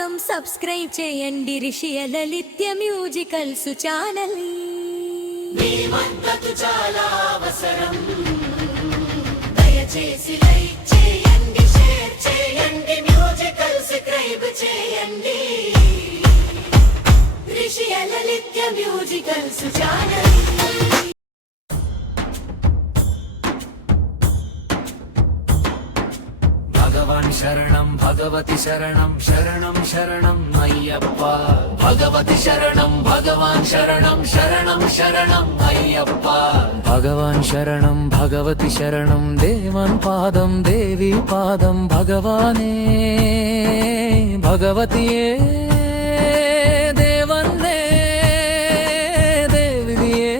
కోసం సబ్స్క్రైబ్ చేయండి Rishi Lalitya musicals channel. మీ మద్దతు చాలా అవసరం. దయచేసి లైక్ చేయండి, షేర్ చేయండి, మ్యూజికల్ సబ్స్క్రైబ్ చేయండి. Rishi Lalitya musicals channel. భగవాన్ శరణం భగవతి శరణం శరణం శరణం అయ్యప్ప. భగవతి శరణం భగవాన్ శరణం శరణం శరణం అయ్యప్ప. భగవాన్ శరణం భగవతి శరణం దేవన్ పాదం దేవి పాదం భగవానే భగవతియే దేవన్నే దేవియే.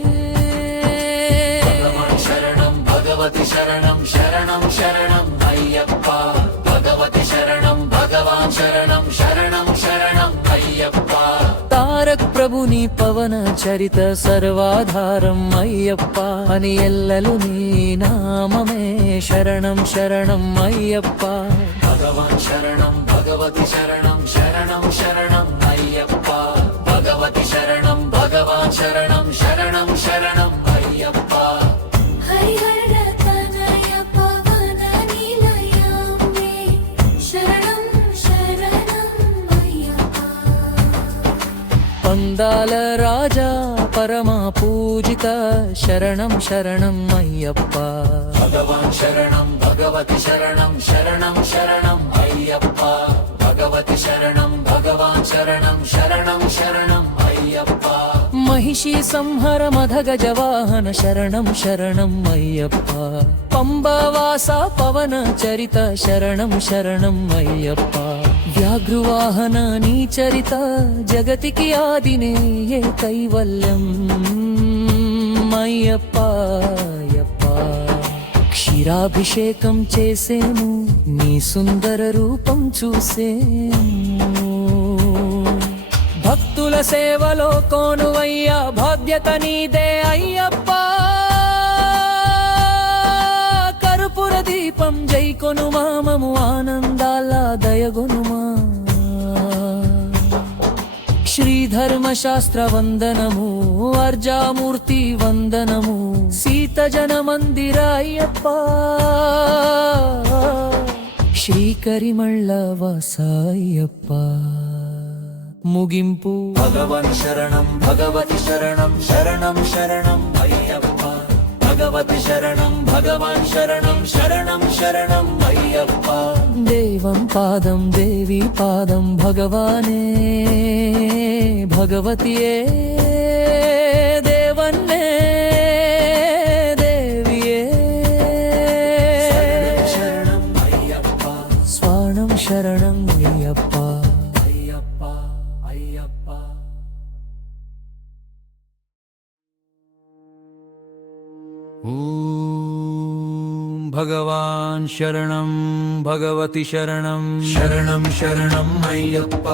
భగవాన్ శరణం భగవతి శరణం శరణం శరణం అయ్యప్ప. భగవతి శరణం భగవాన్ శరణం శరణం శరణం అయ్యప్ప. తారక్ ప్రభుని పవన చరిత సర్వాధారం అయ్యప్ప. అని ఎల్లలు నీ నామమే శరణం శరణం అయ్యప్ప. భగవాన్ శరణం భగవతి శరణం శరణం శరణం అయ్యప్ప. భగవతి శరణం భగవాన్ శరణం శరణం శరణం అయ్యప్ప. పందాల రాజా పరమా పూజిత శరణం శరణం అయ్యప్ప. భగవాన్ శరణం భగవతి శరణం శరణం శరణం అయ్యప్ప. భగవతి శరణం భగవాన్ శరణం శరణం శరణం అయ్యప్ప. మహిషి సంహర మధగజ వాహన శరణం శరణం అయ్యప్ప. పంబవాస పవన చరిత శరణం శరణం అయ్యప్ప. వ్యాఘ్రువాహన నీ చరిత జగతికి ఆదినే ఏ కైవల్యం అయ్యప్ప అయ్యప్ప. క్షీరాభిషేకం చేసేను నీ సుందర రూపం చూసేను. భక్తుల సేవలో కోనువయ్యా బాధ్యత నీదే అయ్యప్ప. కర్పూర దీపం జై కొనుమా మము ఆనందాల దయగొనుమా. శ్రీధర్మశాస్త్ర వందనము అర్జామూర్తి వందనము సీత జన మందిర అయ్యప్ప. శ్రీకరిమళ్ళ వాస అయ్యప్ప. ముగింపు భగవన్ శరణం భగవతి శరణం శరణం శరణం అయ్యప్ప. భగవతి శరణం భగవాన్ శరణం శరణం శరణం అయ్యప్ప. దేవం పాదం దేవి పాదం భగవానే భగవతియే దేవన్నే దేవియే. శరణం అయ్యప్ప స్వాణం శరణం అయ్యప్ప అయ్యప్ప అయ్యప్ప. ఓం భగవాన్ శరణం భగవతి శరణం శరణం శరణం అయ్యప్ప.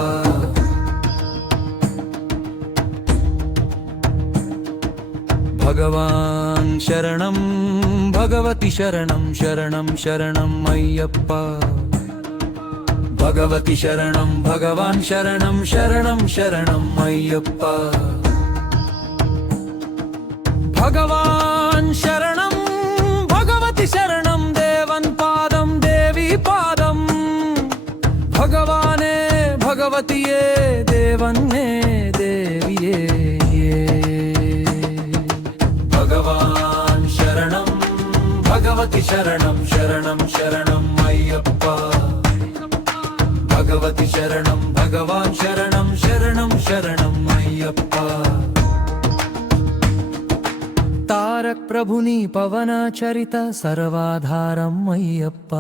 భగవాన్ శరణం భగవతి శరణం శరణం శరణం అయ్యప్ప. భగవతి శరణం భగవాన్ శరణం శరణం శరణం అయ్యప్ప. భగవాన్ శరణం భగవతి శరణం దేవన్ పాదం దేవి పాదం భగవానే భగవతియే దేవన్నే దేవియే. భగవాన్ శరణం భగవతి శరణం శరణం శరణం అయ్యప్ప. భగవతి శరణం భగవాన్ శరణం శరణం శరణం అయ్యప్ప. తారక్ ప్రభుని పవన చరిత సర్వాధారం అయ్యప్ప.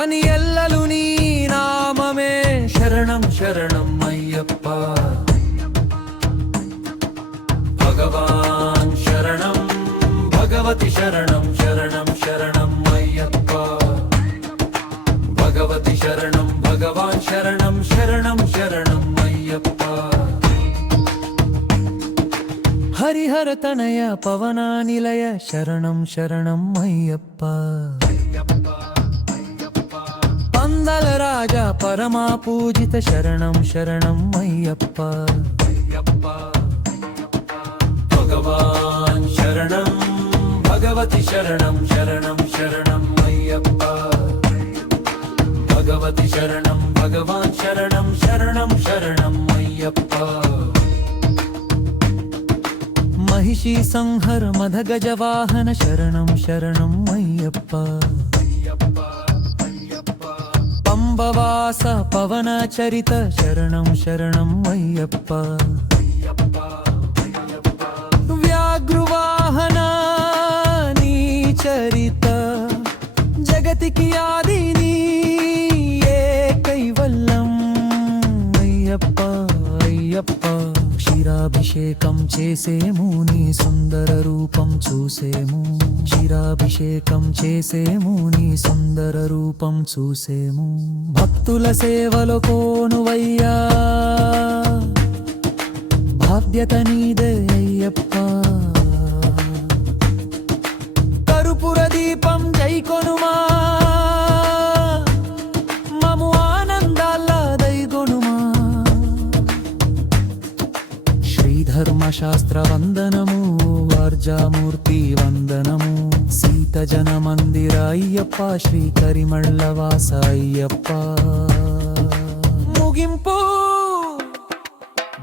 అని ఎల్లలు నీ నామమే శరణం శరణం అయ్యప్ప. భగవాన్ శరణం భగవతి శరణం శరణం శరణం అయ్యప్ప. భగవతి శరణం భగవాన్ శరణం శరణం శరణం అయ్యప్ప. హరిహర తనయ పవన నిలయ శరణం శరణం అయ్యప్ప. పందల రాజా పరమా పూజిత శరణం శరణం అయ్యప్ప భగవాన్ శరణం భగవతి శరణం శరణం శరణం అయ్యప్ప భగవతి శరణం భగవాన్ శరణం శరణం శరణం అయ్యప్ప महिषी संहर मध गजवाहन शरणं शरणं अय्यप्प पंबवास पवन चरित शरणं शरणं अय्यप्प व्याघ्रवाहन नी चरित जगति की आदिनी ये कैवल्यम् अय्यप्प अय्यप्प క్షీరాభిషేకం చేసేము నీ సుందర రూపం చూసేము క్షీరాభిషేకం చేసేము నీ సుందర రూపం చూసేము భక్తుల సేవలో కోనువయ్యా బాధ్యత నీదే అయ్యప్ప కర్పూర దీపం జై కొనుమా మము ఆనందాల దైగొనుమా ధర్మశాస్త్ర వందనము వార్జామూర్తి వందనము సీత జన మందిర అయ్యప్ప శ్రీ కరిమళ్ళ వాస అయ్యప్ప ముగింపు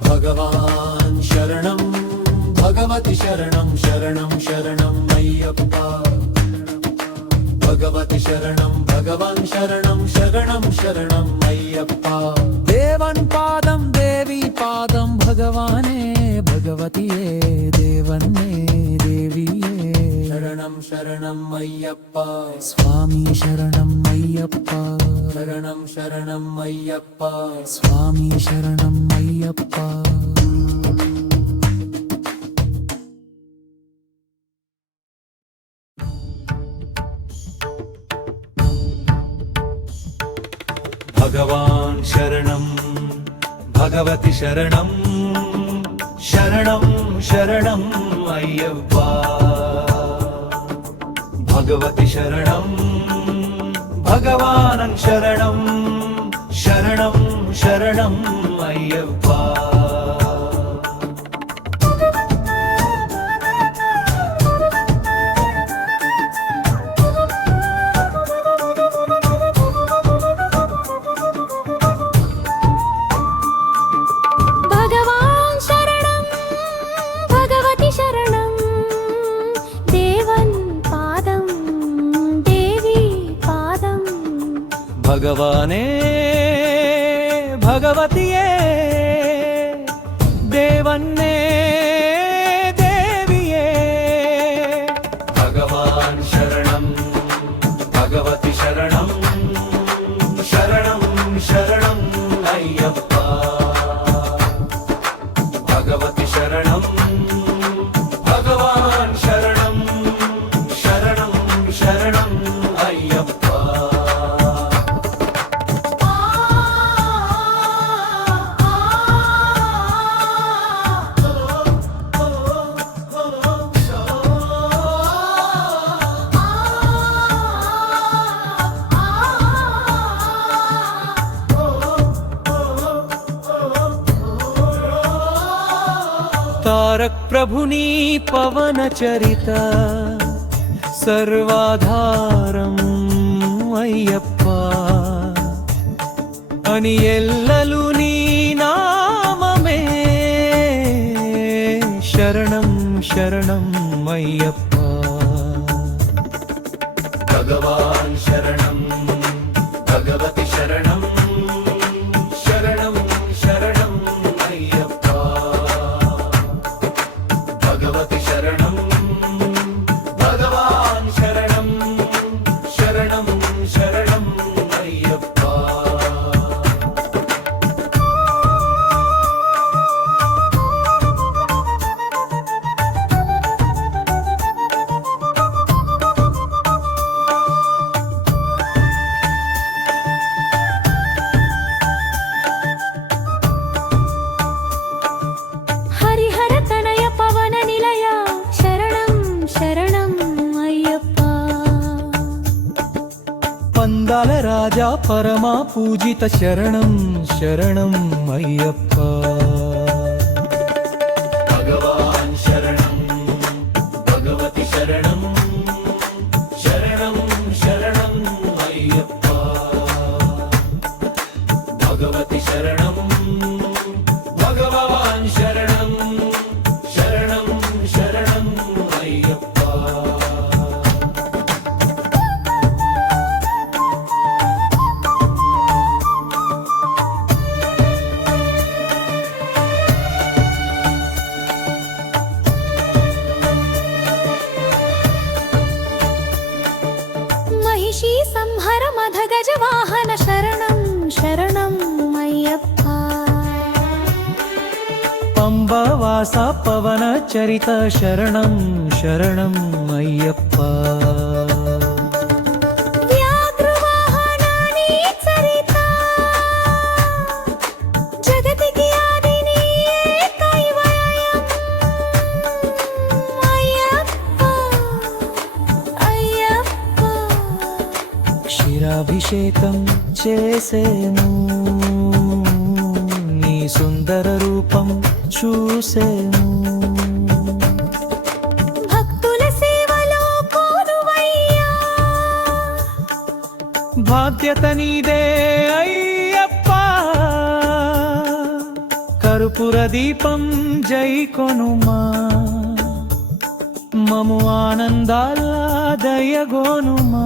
భగవాన్ శరణం భగవతి శరణం శరణం శరణం అయ్యప్ప భగవతి శరణం భగవాన్ శరణం శరణం శరణం అయ్యప్ప దేవన్ పాదం దేవి పాదం భగవానే భగవతియే దేవన్నే దేవియే శరణం శరణం అయ్యప్ప స్వామి శరణం అయ్యప్ప శరణం శరణం అయ్యప్ప స్వామి శరణం అయ్యప్ప భగవాన్ శరణం భగవతి శరణం శరణం శరణం అయ్యప్ప భగవతి శరణం భగవాన్ శరణం శరణం శరణం అయ్యప్ప భగవానే భగవతియే దేవన్నే దేవియే భగవాన్ శరణం భగవతి శరణం శరణం శరణం అయ్యప్ప భగవతి శరణం భగవాన్ శరణం శరణం శరణం అయ్యప్ప తారక్ ప్రభుని పవన చరిత సర్వాధారం అయ్యప్ప అని ఎల్లలు నీ నామమే శరణం శరణం అయ్యప్ప భగవాన్ శరణం భగవతి శరణం శరణం శరణం అయ్యప్ప భగవతి శరణం భగవాన్ శరణం శరణం శరణం అయ్యప్ప రాజా పరమా పూజిత శరణం శరణం అయ్యప్ప భగవాన్ శరణం భగవతి శరణం శరణం శరణం అయ్యప్ప భగవతి శరణం భగవాన్ శరణం శరణం శరణం అయ్యప్ప महिषी संहर मध गज वाहन शरणं शरणं अय्यप्प పంబవాస పవన చరిత శరణం శరణం అయ్యప్ప व्याघ्रवाहनानि चरिता जगतिकी आदि नीये कैवल्यम् अय्यप्प अय्यप्प క్షీరాభిషేకం చేసేను నీ సుందర రూపం చూసేను భక్తుల సేవలో కోరువయ్యా బాధ్యత నీదే అయ్యప్ప కర్పూర దీపం జై కొనుమా మము ఆనందాల దయగోనుమా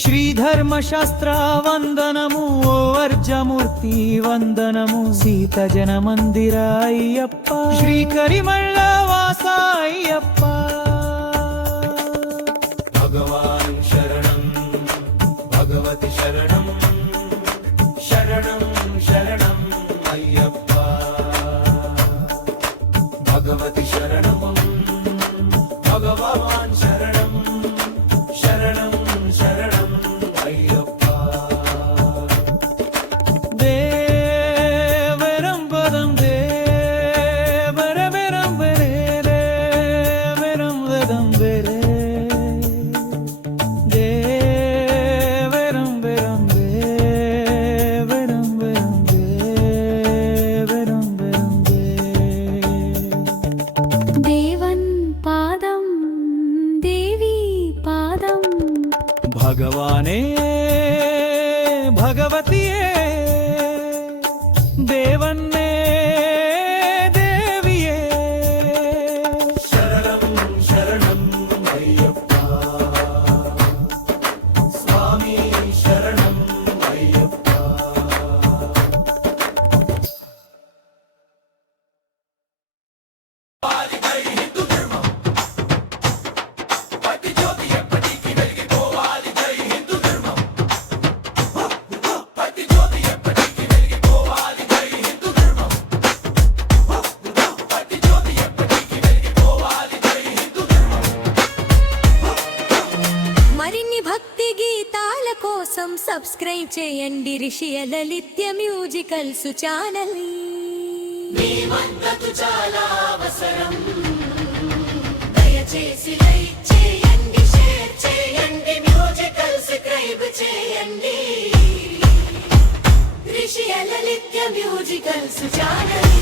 శ్రీధర్మశాస్త్ర వందనము ఓ వర్జమూర్తి వందనము సీత జన మందిర అయ్యప్ప శ్రీకరిమళ్ళ వాస అయ్యప్ప భగవాన్ శరణం భగవతి శరణం శరణం శరణం అయ్యప్ప భగవతి శరణం భగవాన్ శరణం శరణం శరణం అయ్యప్ప దేవరం పదం దేవరం బరే దేవరం వదం బరే దేవరం బరం దేవరం బరం దేవరం బరం దే దేవన్ పాదం దేవి పాదం భగవానే భగవతియే దేవన్నే దేవియే శరణం శరణం అయ్యప్ప స్వామి శరణం అయ్యప్ప మరిన్ని భక్తి గీతాల కోసం సబ్స్క్రైబ్ చేయండి రిషి లలిత్య మ్యూజికల్స్ ఛానల్. మీ మద్దతు చాలా అవసరం దయచేసి లైక్ చేయండి షేర్ చేయండి మ్యూజికల్ సబ్స్క్రైబ్ చేయండి రిషి లలిత్య మ్యూజికల్స్ ఛానల్.